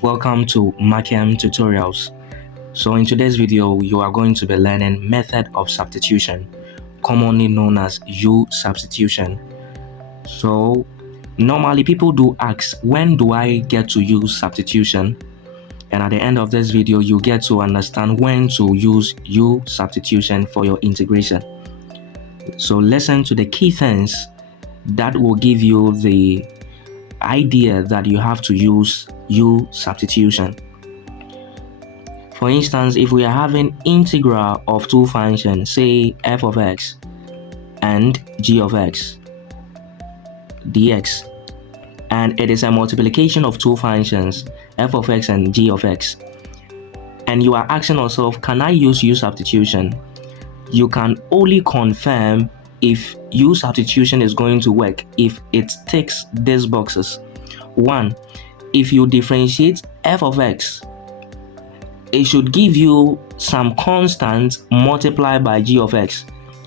Welcome to Machem tutorials. So in today's video, you are going to be learning method of substitution, commonly known as u-substitution. So normally people do ask, when do I get to use substitution? And at the end of this video, you get to understand when to use u-substitution for your integration. So listen to the key things that will give you the idea that you have to use u-substitution. For instance, if we are having integral of two functions, say f of x and g of x dx, and it is a multiplication of two functions, f of x and g of x, and you are asking yourself, can I use u-substitution? You can only confirm if u-substitution is going to work if it ticks these boxes. 1. If you differentiate f of x, it should give you some constant multiplied by g of x.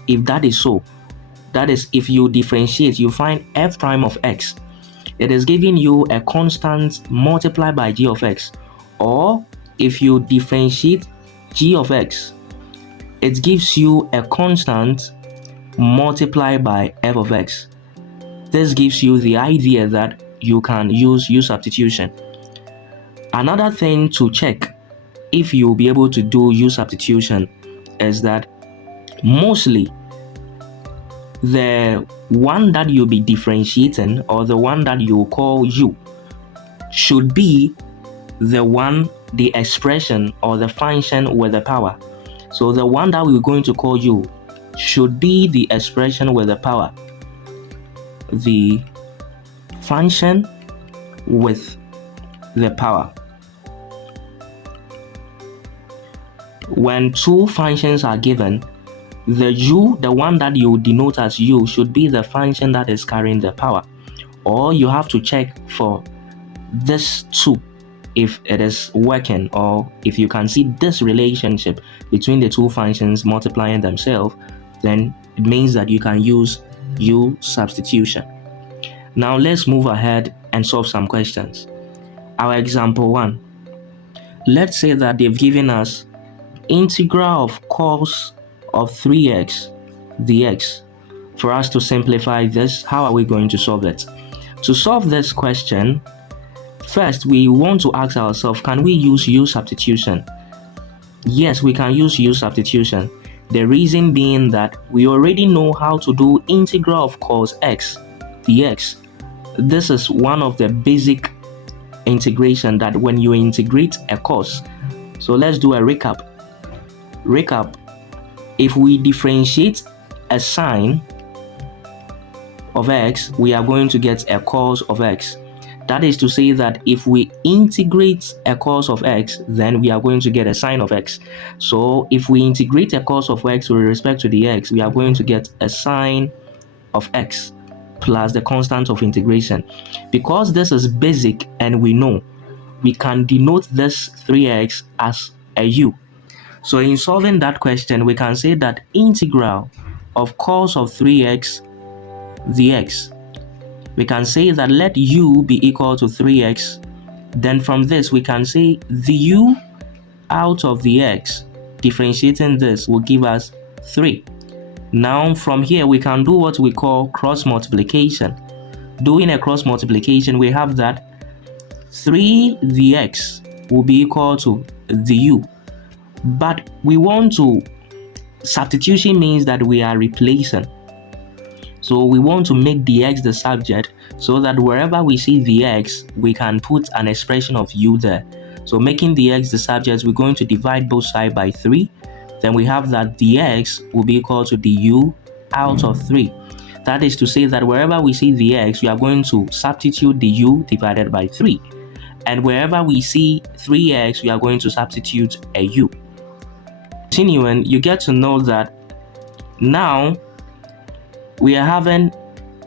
If that is so, that is, if you differentiate, you find f prime of x, it is giving you a constant multiplied by g of x. Or if you differentiate g of x, it gives you a constant multiplied by f of x. This gives you the idea that you can use u-substitution. Another thing to check if you'll be able to do u-substitution is that mostly the one that you'll be differentiating, or the one that you call u, should be the expression or the function with the power. So the one that we're going to call u should be the expression with the power, the function with the power. When two functions are given, the u, the one that you denote as u, should be the function that is carrying the power. Or you have to check for this two if it is working, or if you can see this relationship between the two functions multiplying themselves, then it means that you can use u-substitution. Now let's move ahead and solve some questions. Our example 1. Let's say that they've given us integral of cos of 3x dx. For us to simplify this, how are we going to solve it? To solve this question, first we want to ask ourselves, can we use u-substitution? Yes, we can use u-substitution. The reason being that we already know how to do integral of cos x dx. This is one of the basic integration that when you integrate a cos. So let's do a recap. If we differentiate a sine of x, we are going to get a cos of x. That is to say that if we integrate a cos of x, then we are going to get a sine of x. So if we integrate a cos of x with respect to the x, we are going to get a sine of x plus the constant of integration. Because this is basic and we know, we can denote this 3x as a u. So in solving that question, we can say that integral of cos of 3x dx, we can say that let u be equal to 3x. Then from this, we can say the u out of the x, differentiating this, will give us 3. Now from here, we can do what we call cross multiplication. Doing a cross multiplication, we have that 3 dx will be equal to the u. But we want to, substitution means that we are replacing. So we want to make dx the subject, so that wherever we see dx, we can put an expression of u there. So making dx the subject, we're going to divide both sides by 3. Then we have that dx will be equal to du out of 3. That is to say that wherever we see dx, we are going to substitute du divided by 3. And wherever we see 3x, we are going to substitute a u. Continuing, you get to know that now we are having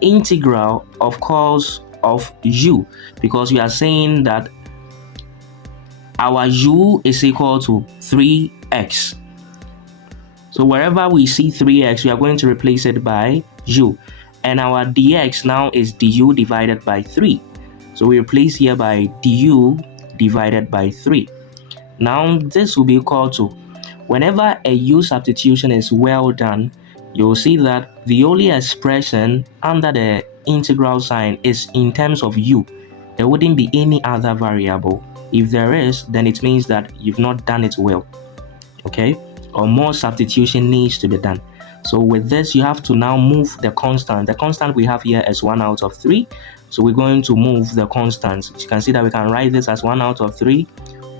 integral of cos of u, because we are saying that our u is equal to 3x. So wherever we see 3x, we are going to replace it by u. And our dx now is du divided by 3. So we replace here by du divided by 3. Now this will be equal to, whenever a u-substitution is well done, you'll see that the only expression under the integral sign is in terms of u. There wouldn't be any other variable. If there is, then it means that you've not done it well, okay? Or more substitution needs to be done. So with this, you have to now move the constant. The constant we have here is 1 out of 3. So we're going to move the constant. You can see that we can write this as 1 out of 3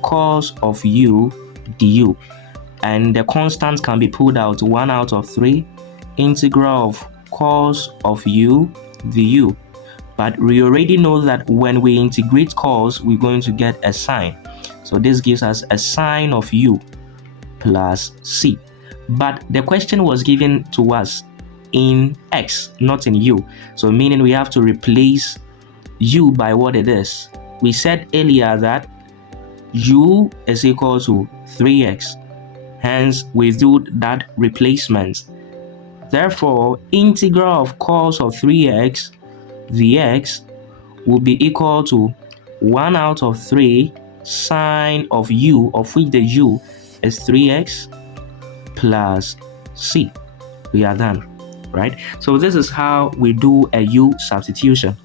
cos of u du. And the constant can be pulled out, 1 out of 3 integral of cos of u du. But we already know that when we integrate cos, we're going to get a sine. So this gives us a sine of u plus c. But the question was given to us in x, not in u. So meaning we have to replace u by what it is. We said earlier that u is equal to 3x. Hence, we do that replacement. Therefore, integral of cos of 3x dx will be equal to 1 out of 3 sine of u, of which the u is 3x plus c. We are done, right? So this is how we do a u substitution.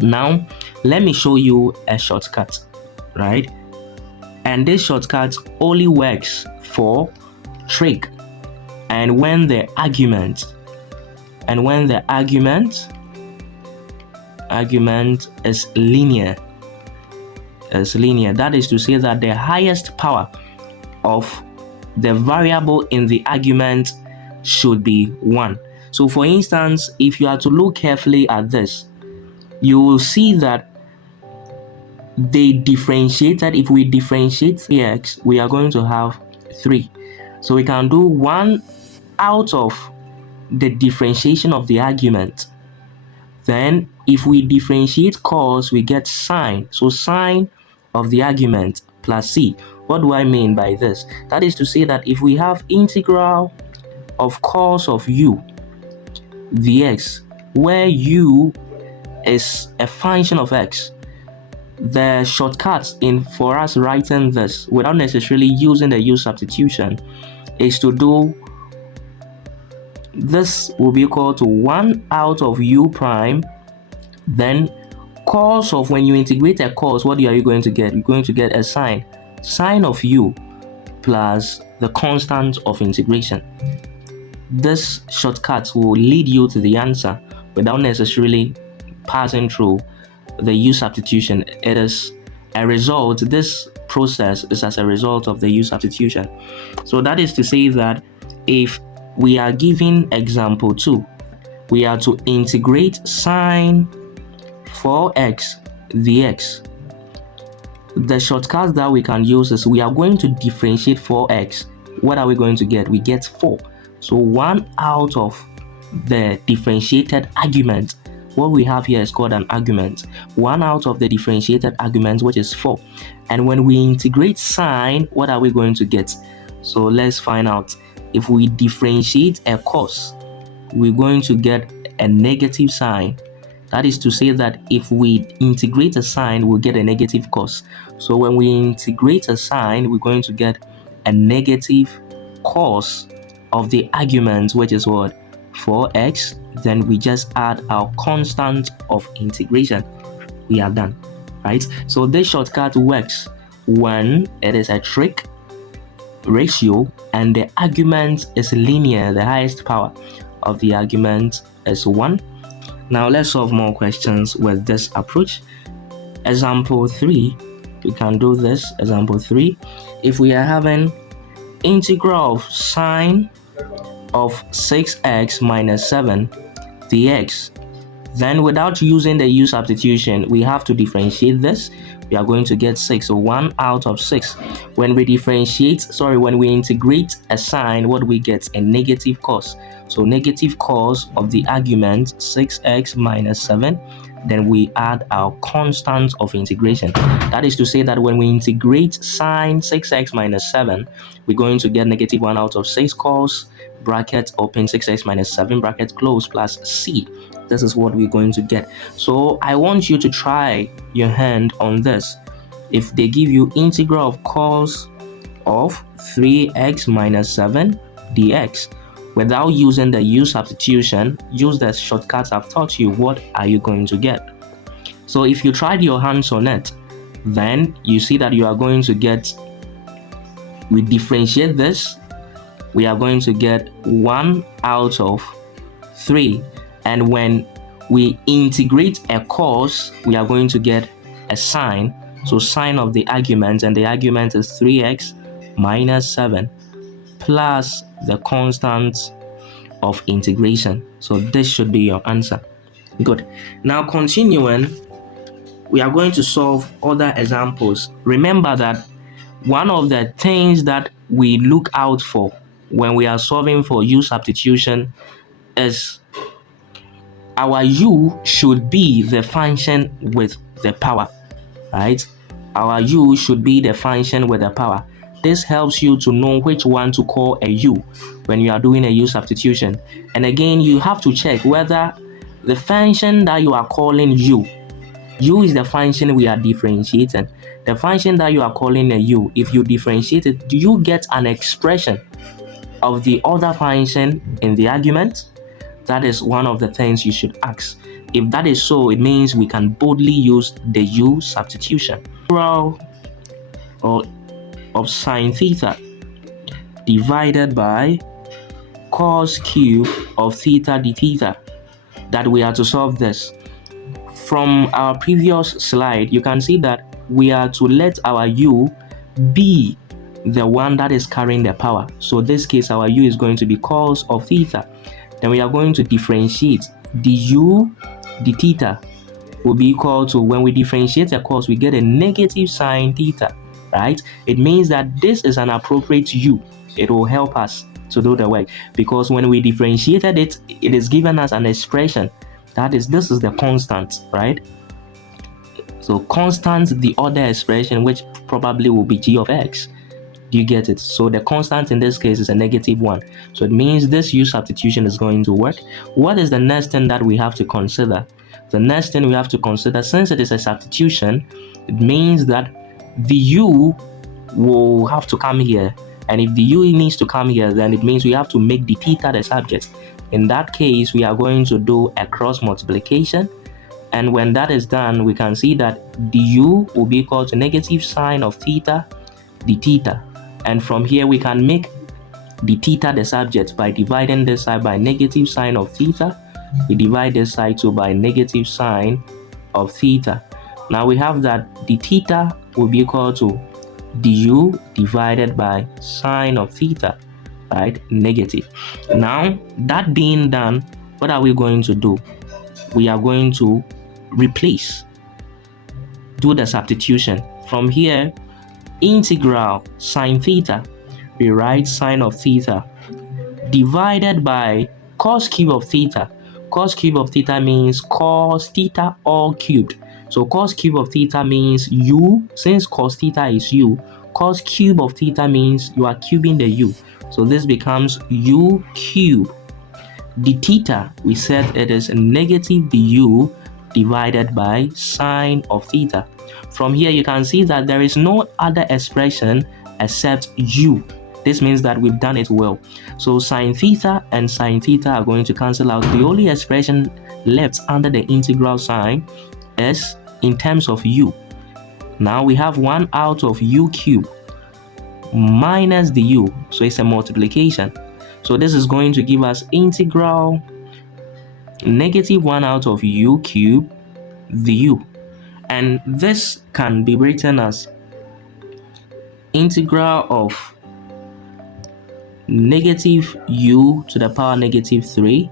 Now, let me show you a shortcut, right? And this shortcut only works for trig and when the argument is linear. That is to say that the highest power of the variable in the argument should be 1. So for instance, if you are to look carefully at this, you will see that they differentiated. If we differentiate 3x, we are going to have 3. So we can do 1 out of the differentiation of the argument. Then if we differentiate cos, we get sine. So sine of the argument plus c. What do I mean by this? That is to say that if we have integral of cos of u dx, where u is a function of x, the shortcut in for us writing this without necessarily using the u substitution is to do this will be equal to 1 out of u prime, then cos of, when you integrate a cos, what are you going to get? You're going to get a sine of u plus the constant of integration. This shortcut will lead you to the answer without necessarily passing through the u substitution. It is a result. This process is as a result of the u substitution. So that is to say that if we are given example 2, we are to integrate sine 4x dx. The shortcut that we can use is we are going to differentiate 4x. What are we going to get? We get 4. So 1 out of the differentiated argument. What we have here is called an argument. 1 out of the differentiated argument, which is 4. And when we integrate sine, what are we going to get? So let's find out. If we differentiate a cos, we're going to get a negative sign. That is to say that if we integrate a sine, we'll get a negative cos. So when we integrate a sine, we're going to get a negative cos of the argument, which is what? 4x. Then we just add our constant of integration. We are done, right? So this shortcut works when it is a trig ratio and the argument is linear. The highest power of the argument is 1. Now let's solve more questions with this approach. Example 3, we can do this. Example 3, if we are having integral of sine of 6x minus 7 dx, then without using the u substitution, we have to differentiate this. We are going to get 6, so 1 out of 6. When we integrate a sine, what we get? A negative cos. So negative cos of the argument 6x minus 7. Then we add our constant of integration. That is to say that when we integrate sine 6x minus 7, we're going to get negative 1 out of 6 cos, bracket open, 6x minus 7, bracket close, plus c. This is what we're going to get. So I want you to try your hand on this. if they give you integral of cos of 3x minus 7 dx, without using the u substitution, use the shortcuts I've taught you, what are you going to get? So if you tried your hands on it, then you see that you are going to get, we differentiate this, we are going to get 1 out of 3, and when we integrate a cos, we are going to get a sine. So sine of the argument, and the argument is 3x minus 7 plus the constant of integration. So this should be your answer. Good. Now continuing, we are going to solve other examples. Remember that one of the things that we look out for when we are solving for u substitution is our u should be the function with the power, right? Our u should be the function with the power. This helps you to know which one to call a u when you are doing a u substitution. And again, you have to check whether the function that you are calling u is the function we are differentiating. The function that you are calling a u, if you differentiate it, do you get an expression of the other function in the argument? That is one of the things you should ask. If that is so, it means we can boldly use the u substitution. Integral of sine theta divided by cos cube of theta d theta, that we are to solve this. From our previous slide, you can see that we are to let our u be the one that is carrying the power. So in this case, our u is going to be cos of theta. Then we are going to differentiate du d theta will be equal to, when we differentiate the cos, we get a negative sine theta, right? It means that this is an appropriate u. It will help us to do the work, because when we differentiated it, it is given us an expression. That is, this is the constant, right? So constant, the other expression, which probably will be g of x. Do you get it? So the constant in this case is a -1. So it means this u substitution is going to work. What is the next thing that we have to consider? The next thing we have to consider, since it is a substitution, it means that the u will have to come here. And if the u needs to come here, then it means we have to make the theta the subject. In that case, we are going to do a cross multiplication. And when that is done, we can see that du will be equal to negative sine of theta d theta. And from here, we can make the theta the subject by dividing this side by negative sine of theta. We divide this side too by negative sine of theta. Now we have that the theta will be equal to du divided by sine of theta, right? Negative. Now, that being done, what are we going to do? We are going to replace, do the substitution. From here, integral sine theta, we write sine of theta divided by cos cube of theta. Cos cube of theta means cos theta all cubed. So cos cube of theta means u. Since cos theta is u, cos cube of theta means you are cubing the u. So this becomes u cube. The theta, we said it is negative du divided by sine of theta. From here, you can see that there is no other expression except u. This means that we've done it well. So sine theta and sine theta are going to cancel out. The only expression left under the integral sign is in terms of u. Now we have 1 out of u cube minus the u. So it's a multiplication. So this is going to give us integral -1 out of u cube the u. And this can be written as integral of negative u to the power -3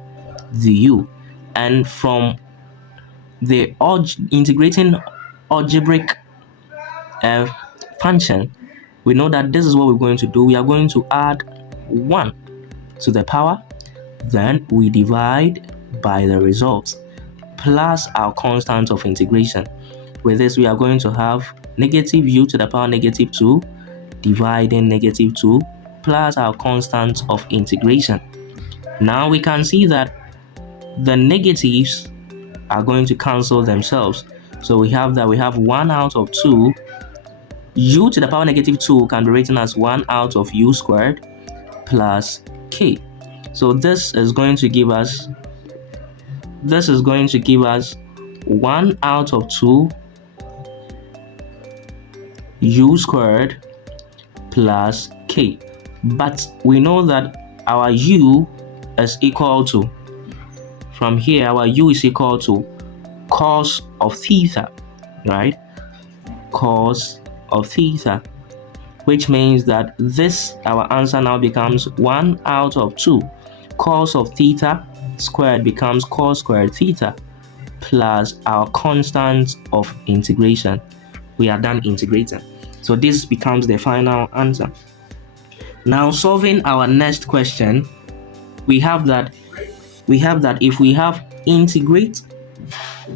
the u. And from the integrating algebraic function, we know that this is what we're going to do. We are going to add 1 to the power, then we divide by the result plus our constant of integration. With this, we are going to have negative u to the power -2 dividing -2 plus our constant of integration. Now we can see that the negatives are going to cancel themselves. So we have 1 out of 2 u to the power negative 2 can be written as 1 out of u squared plus k. So this is going to give us 1 out of 2 u squared plus k. But we know that our u is equal to, from here our u is equal to cos of theta, right? Cos of theta, which means that our answer now becomes 1 out of 2 cos of theta squared becomes cos squared theta plus our constant of integration. We are done integrating. So this becomes the final answer. Now solving our next question, we have that if we have integrate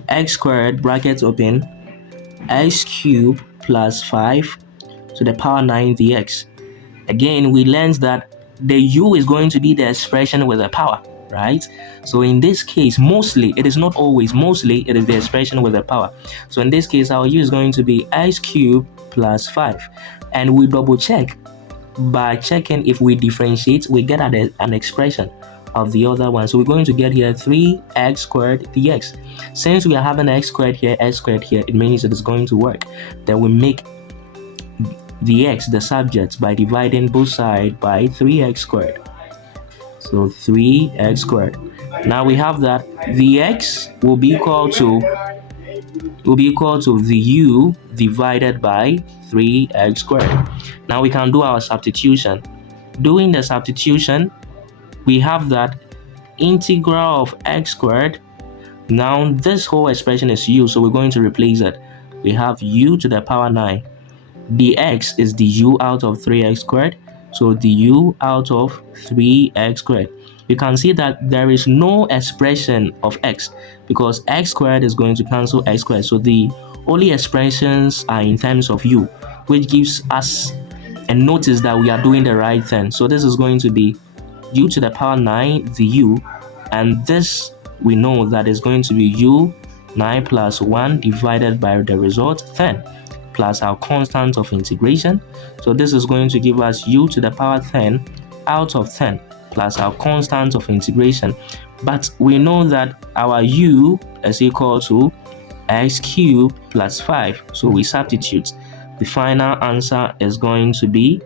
x squared bracket open x cubed plus 5 to the power 9 dx. Again, we learned that the u is going to be the expression with the power, right? So in this case, mostly, it is not always, mostly it is the expression with the power. So in this case, our u is going to be x cubed plus 5. And we double check by checking if we differentiate, we get an expression of the other one. So we're going to get here 3x squared dx. Since we are having x squared here, it means it is going to work. Then we make the x the subject by dividing both sides by 3x squared. So 3x squared. Now we have that the x will be equal to the u divided by 3x squared. Now we can do our substitution. Doing the substitution, we have that integral of x squared. Now this whole expression is u, so we're going to replace it. We have u to the power 9. Dx is the u out of 3x squared, so the u out of 3x squared. You can see that there is no expression of x because x squared is going to cancel x squared. So the only expressions are in terms of u, which gives us a notice that we are doing the right thing. So this is going to be u to the power 9 the u, and this we know that is going to be u 9 plus 1 divided by the result 10 plus our constant of integration. So this is going to give us u to the power 10 out of 10 plus our constant of integration. But we know that our u is equal to x cubed plus 5. So we substitute. The final answer is going to be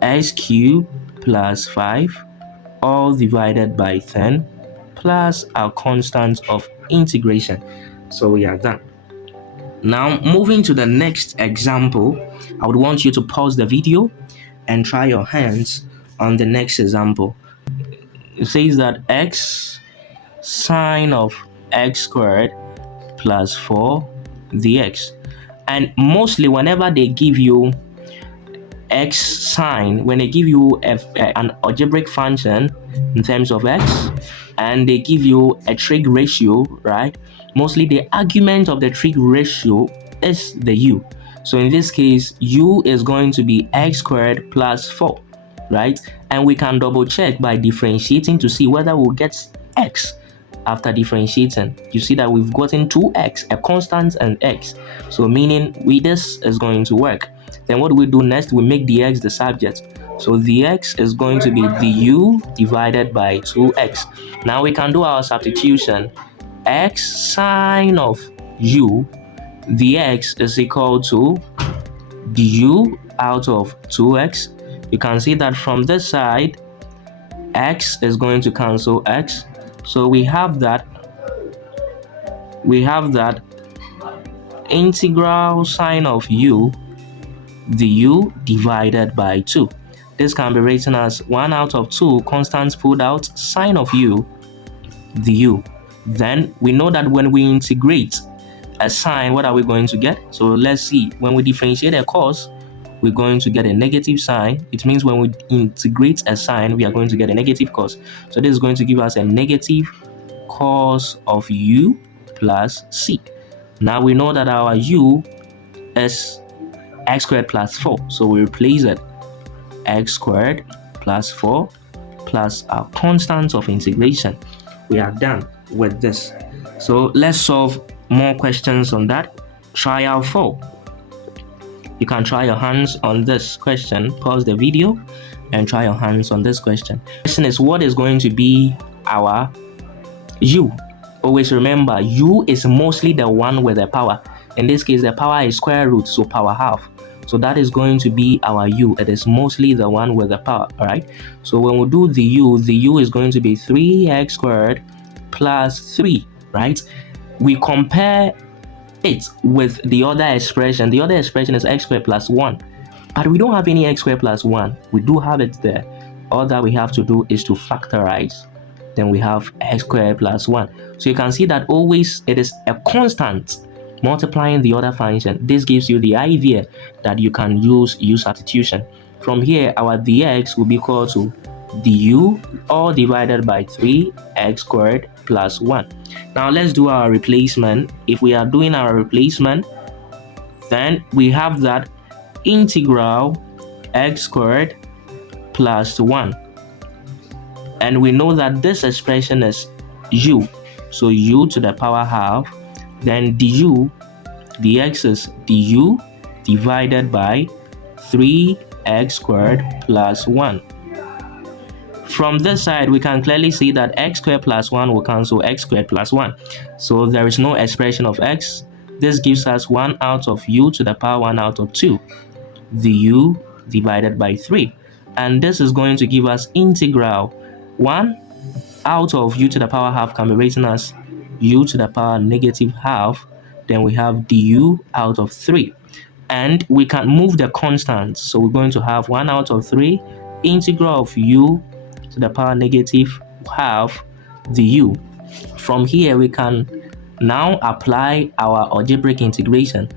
x cubed plus 5 all divided by 10 plus our constant of integration. So we are done. Now moving to the next example, I would want you to pause the video and try your hands on the next example. It says that x sine of x squared plus 4 dx. And mostly whenever they give you x sine, when they give you an algebraic function in terms of x and they give you a trig ratio, right? Mostly the argument of the trig ratio is the u. So in this case, u is going to be x squared plus 4, right? And we can double check by differentiating to see whether we'll get x after differentiating. You see that we've gotten 2x, a constant and x. So meaning this is going to work. Then what do we do next? We make the x the subject. So the x is going to be the u divided by 2x. Now we can do our substitution. X sine of u, the x is equal to the u out of 2x. You can see that from this side, x is going to cancel x. So we have that integral sine of u, the u divided by 2. This can be written as 1 out of 2 constants pulled out sine of u, the u. Then we know that when we integrate a sign, what are we going to get? So let's see. When we differentiate a cos, we're going to get a negative sign. It means when we integrate a sign, we are going to get a negative cos. So this is going to give us a negative cos of u plus c. Now we know that our u is x squared plus 4. So we replace it. X squared plus 4 plus our constant of integration. We are done with this. So let's solve more questions on that. Trial 4. You can try your hands on this question. Pause the video and try your hands on this question. The question is, what is going to be our u? Always remember, u is mostly the one with the power. In this case, the power is square root, so power half. So that is going to be our u. It is mostly the one with the power, all right? So when we do the u is going to be 3x squared plus 3, right? We compare it with the other expression. The other expression is x squared plus 1. But we don't have any x squared plus 1. We do have it there. All that we have to do is to factorize. Then we have x squared plus 1. So you can see that always it is a constant multiplying the other function. This gives you the idea that you can use u-substitution. From here, our dx will be equal to du all divided by 3x squared plus 1. Now let's do our replacement. If we are doing our replacement, then we have that integral x squared plus 1. And we know that this expression is u. So u to the power half. Then du, dx is du divided by 3x squared plus 1. From this side, we can clearly see that x squared plus 1 will cancel x squared plus 1. So there is no expression of x. This gives us 1 out of u to the power 1 out of 2. Du divided by 3. And this is going to give us integral 1 out of u to the power half can be written as u to the power negative half. Then we have du out of 3. And we can move the constants. So we're going to have 1 out of 3 integral of u to the power negative half du. From here, we can now apply our algebraic integration,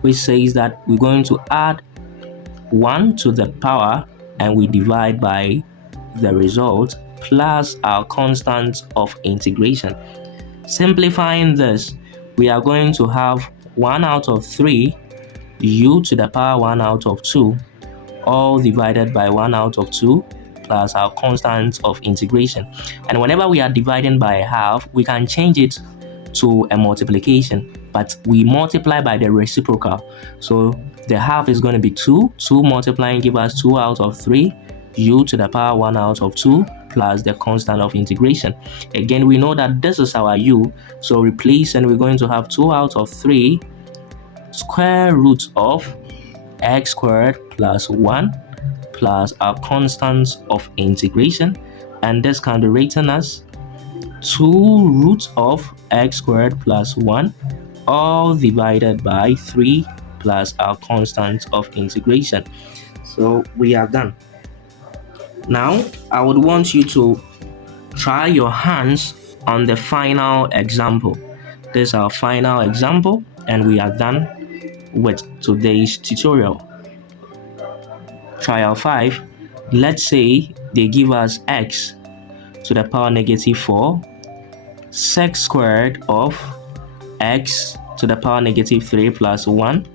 which says that we're going to add 1 to the power and we divide by the result plus our constant of integration. Simplifying this, we are going to have 1 out of 3 u to the power 1 out of 2 all divided by 1 out of 2 plus our constant of integration. And whenever we are dividing by a half, we can change it to a multiplication, but we multiply by the reciprocal. So the half is going to be 2. 2 multiplying give us 2 out of 3 u to the power 1 out of 2 plus the constant of integration. Again, we know that this is our u, so replace and we're going to have 2 out of 3 square root of x squared plus 1 plus our constant of integration, and this can be written as 2 root of x squared plus 1 all divided by 3 plus our constant of integration. So we are done. Now I would want you to try your hands on the final example. This is our final example and we are done with today's tutorial. Trial 5. Let's say they give us x to the power negative 4 sec squared of x to the power negative 3 plus 1,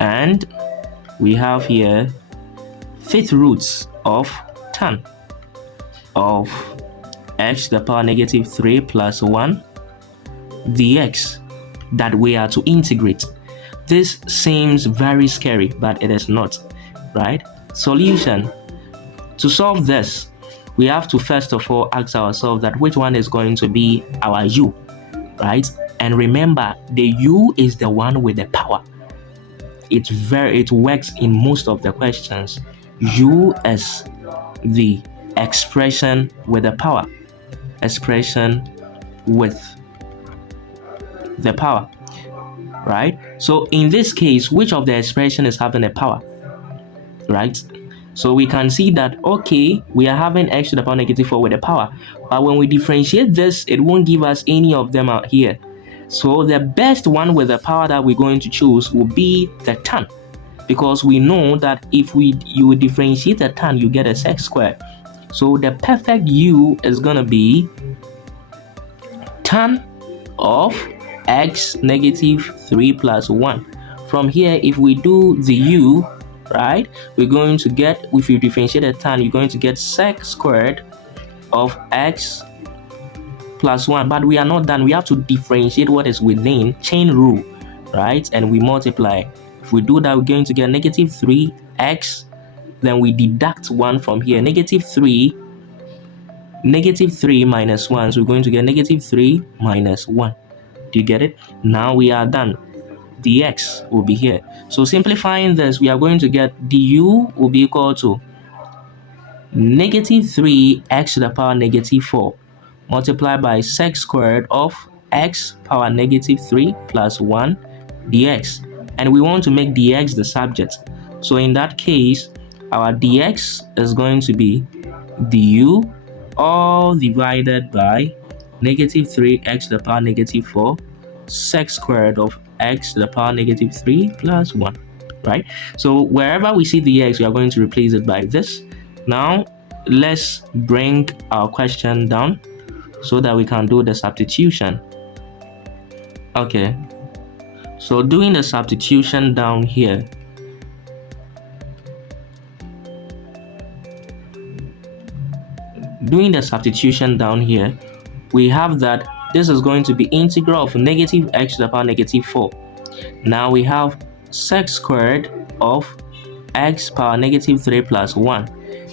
and we have here fifth roots of tan of x to the power negative 3 plus 1 dx that we are to integrate. This seems very scary, but it is not, right? Solution. To solve this, we have to first of all ask ourselves that which one is going to be our u, right? And remember, the u is the one with the power. It works in most of the questions. U is the expression with the power. Expression with the power, right? So in this case, which of the expression is having a power, right? So we can see that, okay, we are having x to the power negative 4 with a power, but when we differentiate this, it won't give us any of them out here. So the best one with the power that we're going to choose will be the tan, because we know that if you differentiate the tan, you get a sec squared. So the perfect u is gonna be tan of x negative 3 plus 1. From here, if we do the u, right, we're going to get, if you differentiate the tan, you're going to get sec squared of x plus 1. But we are not done. We have to differentiate what is within, chain rule, right? And we multiply. If we do that, we're going to get negative 3x. Then we deduct 1 from here. Negative 3 minus 1. So we're going to get negative 3 minus 1. Do you get it? Now we are done. Dx will be here. So simplifying this, we are going to get du will be equal to negative 3x to the power negative 4 multiplied by sec squared of x power negative 3 plus 1 dx. And we want to make dx the subject. So in that case, our dx is going to be du all divided by negative 3x to the power negative 4 sec squared of x to the power negative 3 plus 1, right? So wherever we see the x, we are going to replace it by this. Now let's bring our question down so that we can do the substitution. Okay, so doing the substitution down here, we have that this is going to be integral of negative x to the power negative 4. Now we have sec squared of x power negative 3 plus 1.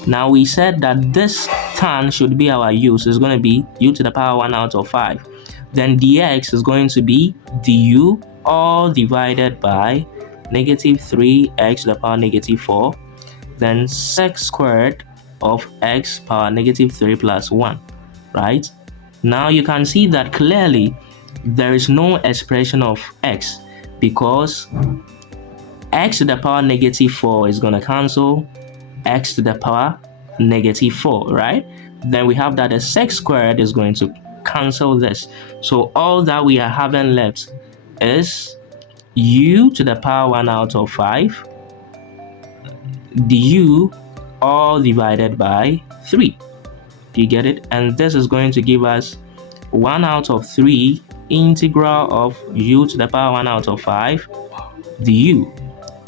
Now we said that this tan should be our u, so it's going to be u to the power 1 out of 5. Then dx is going to be du all divided by negative 3x to the power negative 4. Then sec squared of x power negative 3 plus 1, right? Now you can see that clearly there is no expression of x because x to the power negative 4 is going to cancel x to the power negative 4, right? Then we have that the sec squared is going to cancel this. So all that we are having left is u to the power 1 out of 5 du all divided by 3. Do you get it? And this is going to give us 1 out of 3 integral of u to the power 1 out of 5 du.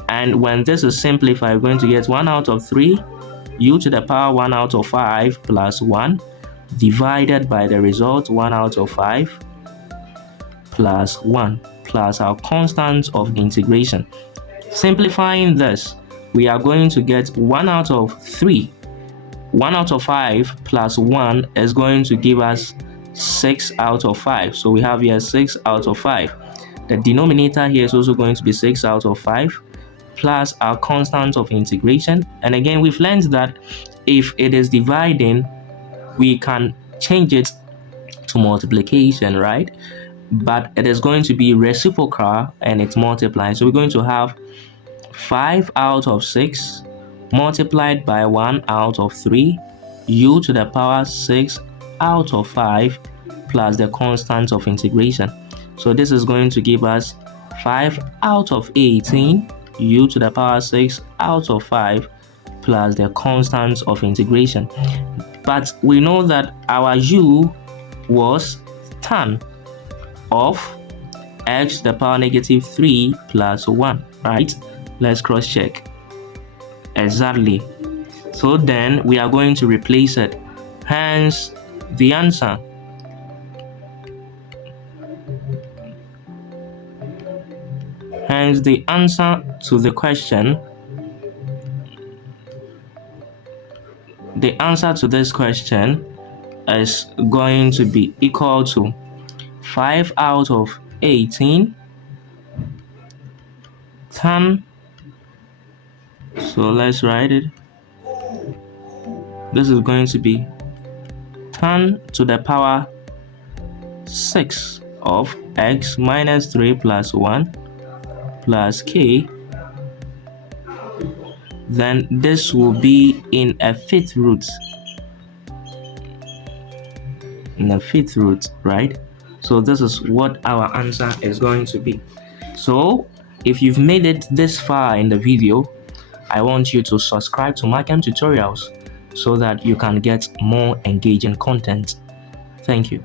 And when this is simplified, we're going to get 1 out of 3 u to the power 1 out of 5 plus 1 divided by the result 1 out of 5 plus 1 plus our constant of integration. Simplifying this, we are going to get 1 out of 3. 1 out of 5 plus 1 is going to give us 6 out of 5. So we have here 6 out of 5. The denominator here is also going to be 6 out of 5 plus our constant of integration. And again, we've learned that if it is dividing, we can change it to multiplication, right? But it is going to be reciprocal and it's multiplying. So we're going to have 5 out of 6 multiplied by 1 out of 3 u to the power 6 out of 5 plus the constant of integration. So this is going to give us 5 out of 18 u to the power 6 out of 5 plus the constant of integration. But we know that our u was tan of x to the power negative 3 plus 1, right? Let's cross check. Exactly. So then we are going to replace it. Hence the answer. Hence the answer to the question. The answer to this question is going to be equal to 5 out of 18 tan. So let's write it. This is going to be tan to the power 6 of x minus 3 plus 1 plus k. Then this will be in a fifth root. Right? So this is what our answer is going to be. So if you've made it this far in the video, I want you to subscribe to Machem tutorials so that you can get more engaging content. Thank you.